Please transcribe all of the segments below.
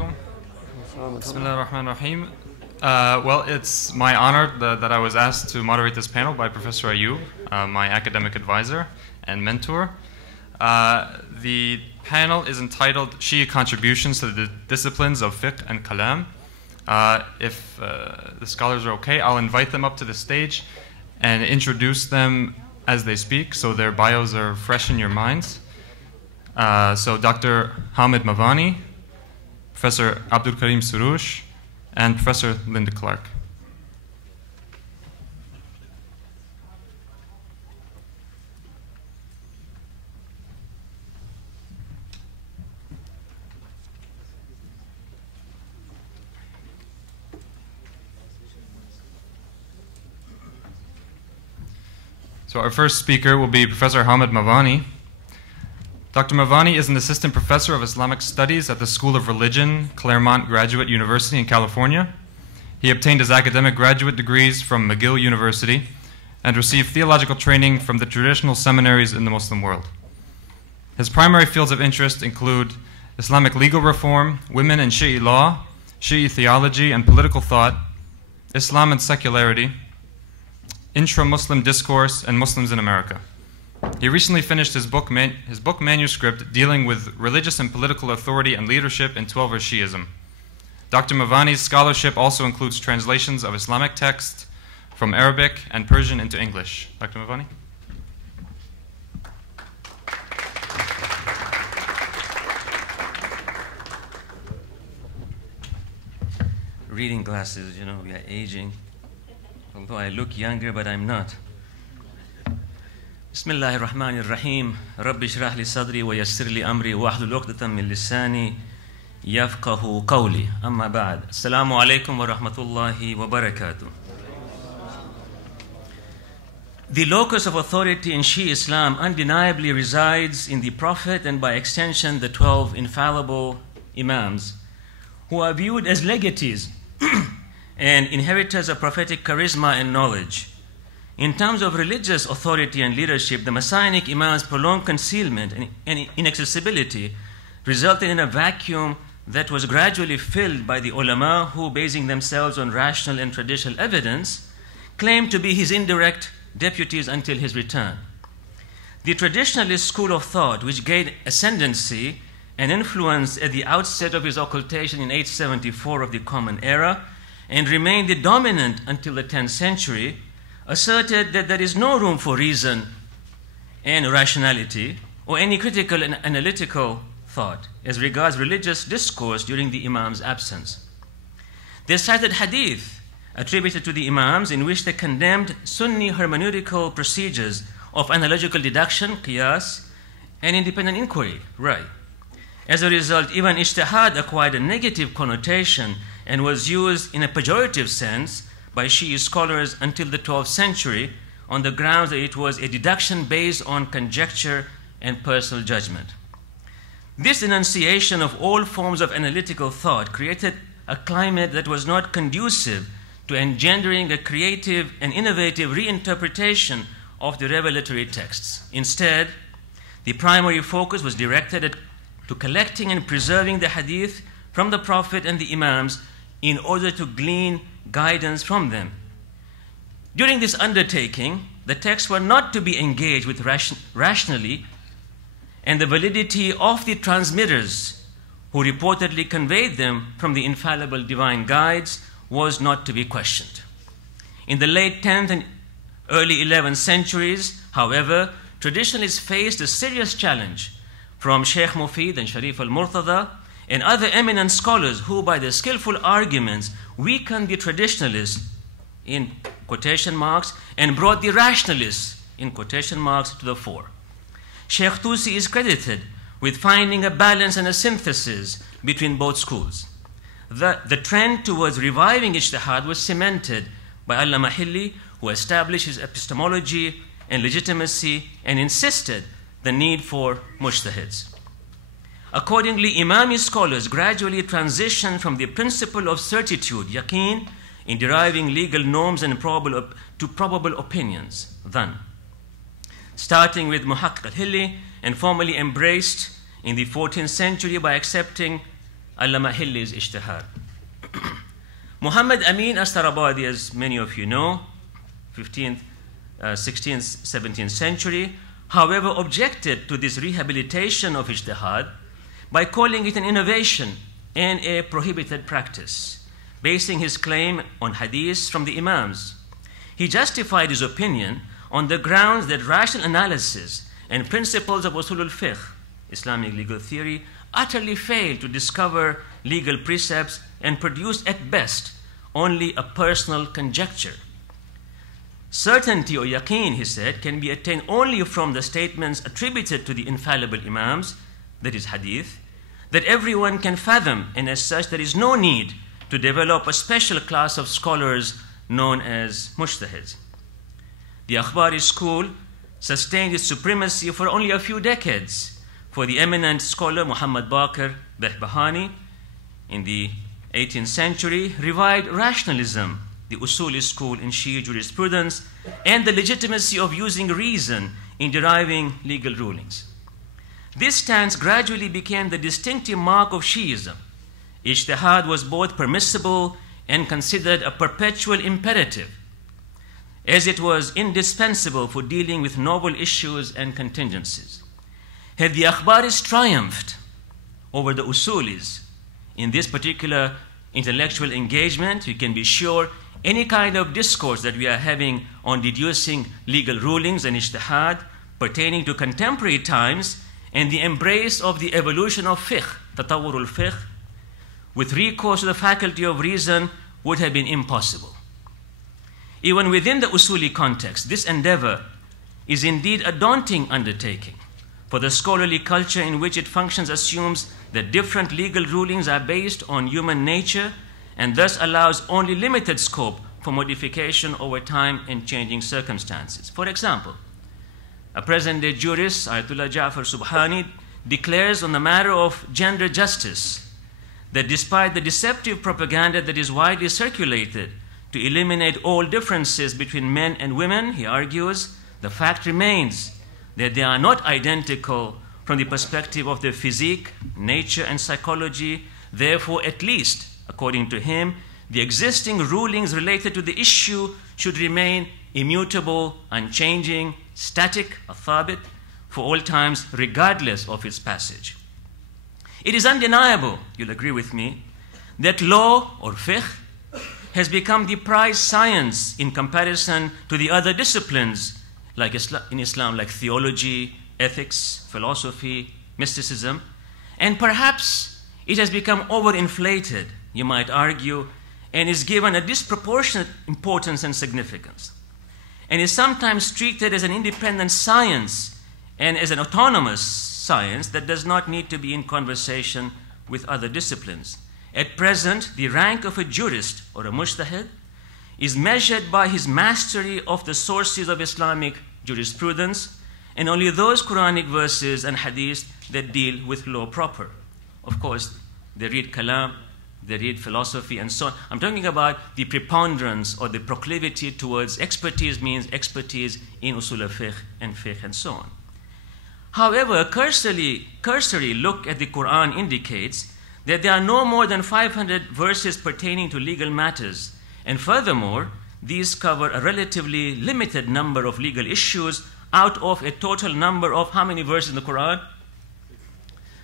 alaikum. Bismillah ar-Rahman ar-Rahim. Well, it's my honor that I was asked to moderate this panel by Professor Ayub, my academic advisor and mentor. The panel is entitled Shia Contributions to the Disciplines of Fiqh and Kalam. If the scholars are okay, I'll invite them up to the stage and introduce them as they speak, so their bios are fresh in your minds. So Dr. Hamid Mavani, Professor Abdul Karim Surush, and Professor Linda Clark. So our first speaker will be Professor Hamid Mavani. Dr. Mavani is an assistant professor of Islamic Studies at the School of Religion, Claremont Graduate University in California. He obtained his academic graduate degrees from McGill University and received theological training from the traditional seminaries in the Muslim world. His primary fields of interest include Islamic legal reform, women and Shi'i law, Shi'i theology and political thought, Islam and secularity, intra-Muslim discourse, and Muslims in America. He recently finished his book manuscript dealing with religious and political authority and leadership in Twelver Shi'ism. Dr. Mavani's scholarship also includes translations of Islamic texts from Arabic and Persian into English. Dr. Mavani? Reading glasses, you know, we are aging. Although I look younger, but I'm not. Bismillah ar-Rahman ar-Rahim. Rabbi shrah li sadri wa yassir li amri wa ahlul uqdatan min lisani yafqahu qawli. Amma ba'd. Assalamu alaikum wa rahmatullahi wa barakatuh. The locus of authority in Shia Islam undeniably resides in the Prophet and by extension the 12 infallible Imams, who are viewed as legatees and inheritors of prophetic charisma and knowledge. In terms of religious authority and leadership, the Messianic Imams' prolonged concealment and inaccessibility resulted in a vacuum that was gradually filled by the ulama who, basing themselves on rational and traditional evidence, claimed to be his indirect deputies until his return. The traditionalist school of thought, which gained ascendancy and influence at the outset of his occultation in 874 of the Common Era, and remained the dominant until the 10th century, asserted that there is no room for reason and rationality or any critical and analytical thought as regards religious discourse during the Imam's absence. They cited hadith attributed to the Imams in which they condemned Sunni hermeneutical procedures of analogical deduction, qiyas, and independent inquiry, right. As a result, even ijtihad acquired a negative connotation and was used in a pejorative sense by Shia scholars until the 12th century on the grounds that it was a deduction based on conjecture and personal judgment. This enunciation of all forms of analytical thought created a climate that was not conducive to engendering a creative and innovative reinterpretation of the revelatory texts. Instead, the primary focus was directed to collecting and preserving the hadith from the Prophet and the Imams in order to glean guidance from them. During this undertaking, the texts were not to be engaged with rationally, and the validity of the transmitters who reportedly conveyed them from the infallible divine guides was not to be questioned. In the late 10th and early 11th centuries, however, traditionalists faced a serious challenge from Sheikh Mufid and Sharif al-Murtada and other eminent scholars who, by their skillful arguments, weakened the traditionalists, in quotation marks, and brought the rationalists, in quotation marks, to the fore. Sheikh Tusi is credited with finding a balance and a synthesis between both schools. The trend towards reviving ijtihad was cemented by Allama Hilli, who established his epistemology and legitimacy and insisted the need for mujtahids. Accordingly, Imami scholars gradually transitioned from the principle of certitude, yaqeen, in deriving legal norms and to probable opinions, dhann. Starting with Muhaqqiq al-Hilli and formally embraced in the 14th century by accepting Allama Hilli's ijtihad. Muhammad Amin Astarabadi, as many of you know, 15th, 16th, 17th century, however, objected to this rehabilitation of ijtihad by calling it an innovation and a prohibited practice, basing his claim on hadiths from the Imams. He justified his opinion on the grounds that rational analysis and principles of usul al-fiqh, Islamic legal theory, utterly failed to discover legal precepts and produced at best only a personal conjecture. Certainty or yaqeen, he said, can be attained only from the statements attributed to the infallible Imams, that is hadith, that everyone can fathom, and as such there is no need to develop a special class of scholars known as mujtahids. The Akhbari school sustained its supremacy for only a few decades, for the eminent scholar Muhammad Baqir Behbahani in the 18th century revived rationalism, the Usuli school in Shia jurisprudence, and the legitimacy of using reason in deriving legal rulings. This stance gradually became the distinctive mark of Shiism. Ijtihad was both permissible and considered a perpetual imperative, as it was indispensable for dealing with novel issues and contingencies. Had the Akhbaris triumphed over the Usulis in this particular intellectual engagement, you can be sure any kind of discourse that we are having on deducing legal rulings and ijtihad pertaining to contemporary times and the embrace of the evolution of fiqh, tatawwur al-fiqh, with recourse to the faculty of reason would have been impossible. Even within the Usuli context, this endeavor is indeed a daunting undertaking, for the scholarly culture in which it functions assumes that different legal rulings are based on human nature and thus allows only limited scope for modification over time and changing circumstances. For example, a present-day jurist, Ayatollah Ja'far Subhani, declares on the matter of gender justice that despite the deceptive propaganda that is widely circulated to eliminate all differences between men and women, he argues, the fact remains that they are not identical from the perspective of their physique, nature, and psychology. Therefore, at least, according to him, the existing rulings related to the issue should remain immutable, unchanging, static, athabit, for all times, regardless of its passage. It is undeniable, you'll agree with me, that law, or fiqh, has become the prized science in comparison to the other disciplines like in Islam, like theology, ethics, philosophy, mysticism, and perhaps it has become overinflated, you might argue, and is given a disproportionate importance and significance, and is sometimes treated as an independent science and as an autonomous science that does not need to be in conversation with other disciplines. At present, the rank of a jurist or a mujtahid is measured by his mastery of the sources of Islamic jurisprudence and only those Quranic verses and hadiths that deal with law proper. Of course, they read kalam, they read philosophy, and so on. I'm talking about the preponderance or the proclivity towards expertise means expertise in usul al-fiqh and so on. However, a cursory look at the Quran indicates that there are no more than 500 verses pertaining to legal matters, and furthermore, these cover a relatively limited number of legal issues out of a total number of how many verses in the Quran?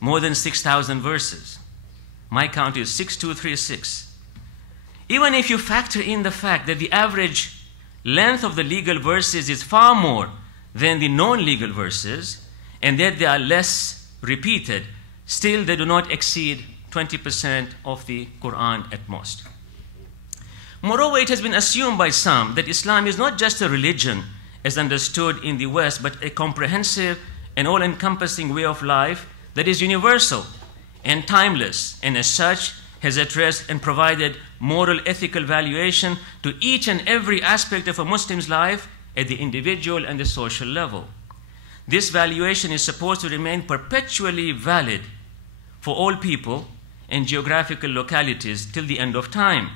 More than 6,000 verses. My count is 6236. Even if you factor in the fact that the average length of the legal verses is far more than the non-legal verses, and that they are less repeated, still they do not exceed 20% of the Quran at most. Moreover, it has been assumed by some that Islam is not just a religion as understood in the West, but a comprehensive and all-encompassing way of life that is universal and timeless, and as such has addressed and provided moral ethical valuation to each and every aspect of a Muslim's life at the individual and the social level. This valuation is supposed to remain perpetually valid for all people and geographical localities till the end of time.